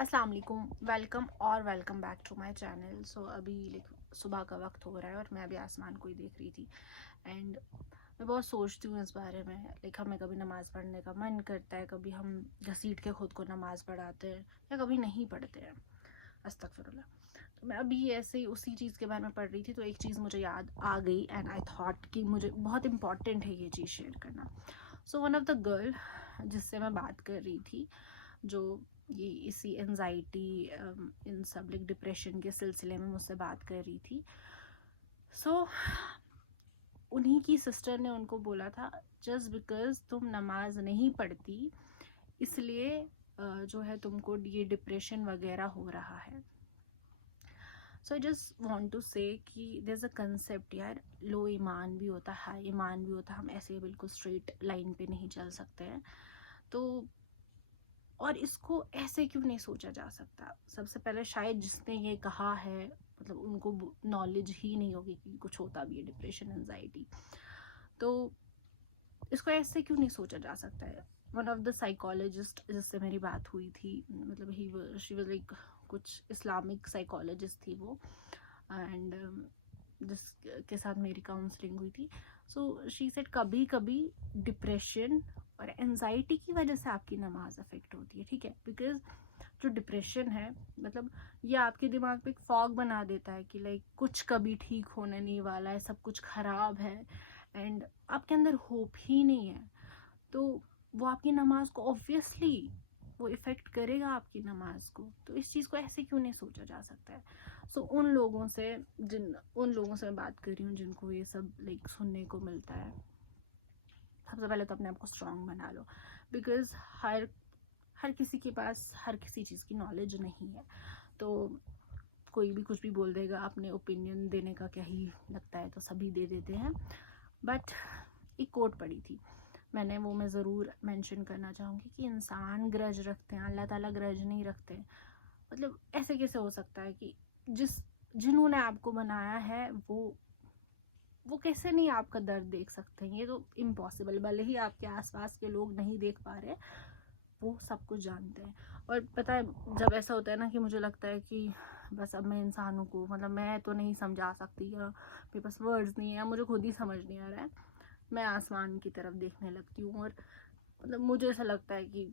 अस्सलाम वालेकुम, welcome back to my channel. So अभी सुबह का वक्त हो रहा है और मैं अभी आसमान को ही देख रही थी एंड मैं बहुत सोचती हूँ इस बारे में। हमें कभी नमाज़ पढ़ने का मन करता है, कभी हम घसीट के खुद को नमाज़ पढ़ाते हैं या कभी नहीं पढ़ते हैं। अस्तगफिरुल्लाह। तो मैं अभी ऐसे ही उसी चीज़ के बारे में पढ़ रही थी तो एक चीज़ मुझे याद आ गई एंड आई थॉट कि मुझे बहुत इम्पॉर्टेंट है ये चीज़ शेयर करना। So one of the girl जिससे मैं बात कर रही थी, जो ये इसी एनजाइटी इन सब डिप्रेशन के सिलसिले में मुझसे बात कर रही थी। सो उन्हीं की सिस्टर ने उनको बोला था, जस्ट बिकॉज तुम नमाज नहीं पढ़ती इसलिए जो है तुमको ये डिप्रेशन वगैरह हो रहा है। सो आई जस्ट वॉन्ट टू से कि देयर इज़ अ कंसेप्ट यार, लो ईमान भी होता है, हाई ईमान भी होता है। हम ऐसे बिल्कुल स्ट्रेट लाइन पे नहीं चल सकते हैं। तो और इसको ऐसे क्यों नहीं सोचा जा सकता? सबसे पहले शायद जिसने ये कहा है उनको नॉलेज ही नहीं होगी कि कुछ होता भी है डिप्रेशन, एंजाइटी। तो इसको ऐसे क्यों नहीं सोचा जा सकता है? वन ऑफ द साइकोलॉजिस्ट जिससे मेरी बात हुई थी, शी वाज लाइक कुछ इस्लामिक साइकोलॉजिस्ट थी वो, एंड जिसके साथ मेरी काउंसलिंग हुई थी। सो शी सेड कभी कभी डिप्रेशन और एनजाइटी की वजह से आपकी नमाज अफेक्ट होती है, ठीक है? बिकॉज जो डिप्रेशन है ये आपके दिमाग पे एक फॉग बना देता है कि कुछ कभी ठीक होने नहीं वाला है, सब कुछ खराब है एंड आपके अंदर होप ही नहीं है। तो वो आपकी नमाज को ऑब्वियसली वो इफ़ेक्ट करेगा आपकी नमाज को। तो इस चीज़ को ऐसे क्यों नहीं सोचा जा सकता है? सो उन लोगों से मैं बात कर रही हूँ जिनको ये सब सुनने को मिलता है। सबसे पहले तो अपने आप को स्ट्रांग बना लो, बिकॉज हर किसी के पास हर किसी चीज़ की नॉलेज नहीं है। तो कोई भी कुछ भी बोल देगा, अपने ओपिनियन देने का क्या ही लगता है, तो सभी दे देते हैं। बट एक कोट पढ़ी थी मैंने, वो मैं ज़रूर मेंशन करना चाहूँगी कि इंसान ग्रज रखते हैं, अल्लाह ताला ग्रज नहीं रखते। ऐसे कैसे हो सकता है कि जिन्होंने आपको बनाया है वो कैसे नहीं आपका दर्द देख सकते हैं? ये तो इम्पॉसिबल। भले ही आपके आसपास के लोग नहीं देख पा रहे, वो सब कुछ जानते हैं। और पता है, जब ऐसा होता है ना कि मुझे लगता है कि बस अब मैं इंसानों को मैं तो नहीं समझा सकती, या मेरे पास वर्ड्स नहीं है, मुझे खुद ही समझ नहीं आ रहा है, मैं आसमान की तरफ देखने लगती हूँ। और मुझे ऐसा लगता है कि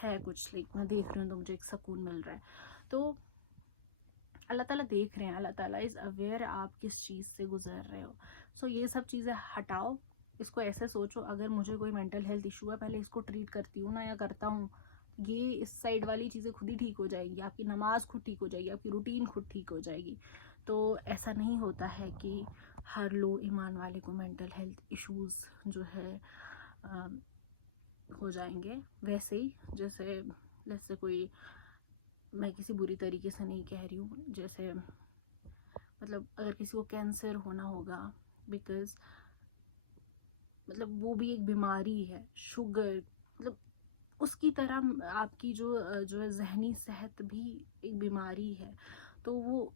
है कुछ, मैं देख रही हूँ तो मुझे एक सुकून मिल रहा है। तो अल्लाह ताला देख रहे हैं, अल्लाह ताला इज़ अवेयर आप किस चीज़ से गुजर रहे हो। सो ये सब चीज़ें हटाओ। इसको ऐसे सोचो, अगर मुझे कोई मेंटल हेल्थ इशू है, पहले इसको ट्रीट करती हूँ ना, या करता हूँ, ये इस साइड वाली चीज़ें खुद ही ठीक हो जाएगी, आपकी नमाज खुद ठीक हो जाएगी, आपकी रूटीन खुद ठीक हो जाएगी। तो ऐसा नहीं होता है कि हर लो ईमान वाले को मेंटल हेल्थ इश्यूज़ जो है हो जाएंगे। वैसे ही जैसे कोई, मैं किसी बुरी तरीके से नहीं कह रही हूँ, जैसे अगर किसी को कैंसर होना होगा, बिकॉज वो भी एक बीमारी है, शुगर, उसकी तरह आपकी जो है जहनी सेहत भी एक बीमारी है। तो वो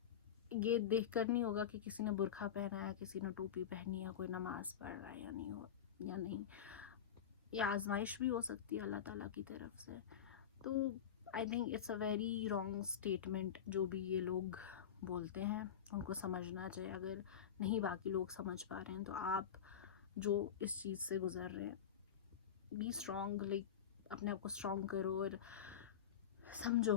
ये देख कर नहीं होगा कि किसी ने बुरखा पहना है, किसी ने टोपी पहनी है, कोई नमाज पढ़ रहा है या नहीं। ये आजमाइश भी हो सकती है अल्लाह ताला की तरफ से। तो I think it's a very wrong statement जो भी ये लोग बोलते हैं, उनको समझना चाहिए। अगर नहीं बाकी लोग समझ पा रहे हैं, तो आप जो इस चीज़ से गुजर रहे हैं, बी स्ट्रॉन्ग, अपने आप को स्ट्रॉन्ग करो और समझो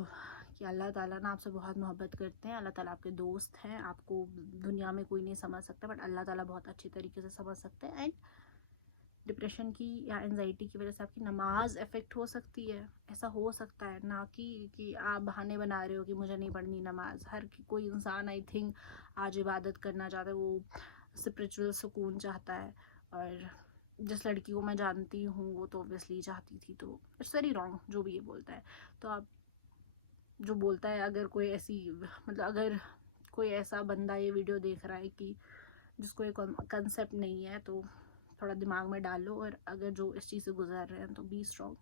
कि अल्लाह ताला ना आपसे बहुत मोहब्बत करते हैं। अल्लाह ताला आपके दोस्त हैं, आपको दुनिया में कोई नहीं समझ सकता, बट अल्लाह ताला बहुत अच्छी तरीके से समझ सकते हैं। एंड डिप्रेशन की या एनजाइटी की वजह से आपकी नमाज इफ़ेक्ट हो सकती है, ऐसा हो सकता है। ना कि आप बहाने बना रहे हो कि मुझे नहीं पढ़नी नमाज। हर कोई इंसान आई थिंक आज इबादत करना चाहता है, वो स्पिरिचुअल सुकून चाहता है। और जिस लड़की को मैं जानती हूँ वो तो ऑब्वियसली चाहती थी। तो इट्स वेरी रॉन्ग जो भी ये बोलता है। तो आप जो बोलता है, अगर कोई ऐसी अगर कोई ऐसा बंदा ये वीडियो देख रहा है कि जिसको एक कंसेप्ट नहीं है, तो थोड़ा दिमाग में डालो। और अगर जो इस चीज़ से गुजर रहे हैं तो बी स्ट्रॉन्ग,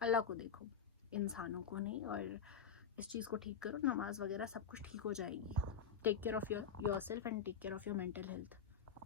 अल्लाह को देखो, इंसानों को नहीं। और इस चीज़ को ठीक करो, नमाज वगैरह सब कुछ ठीक हो जाएगी। Take care of yourself and take care of your mental health.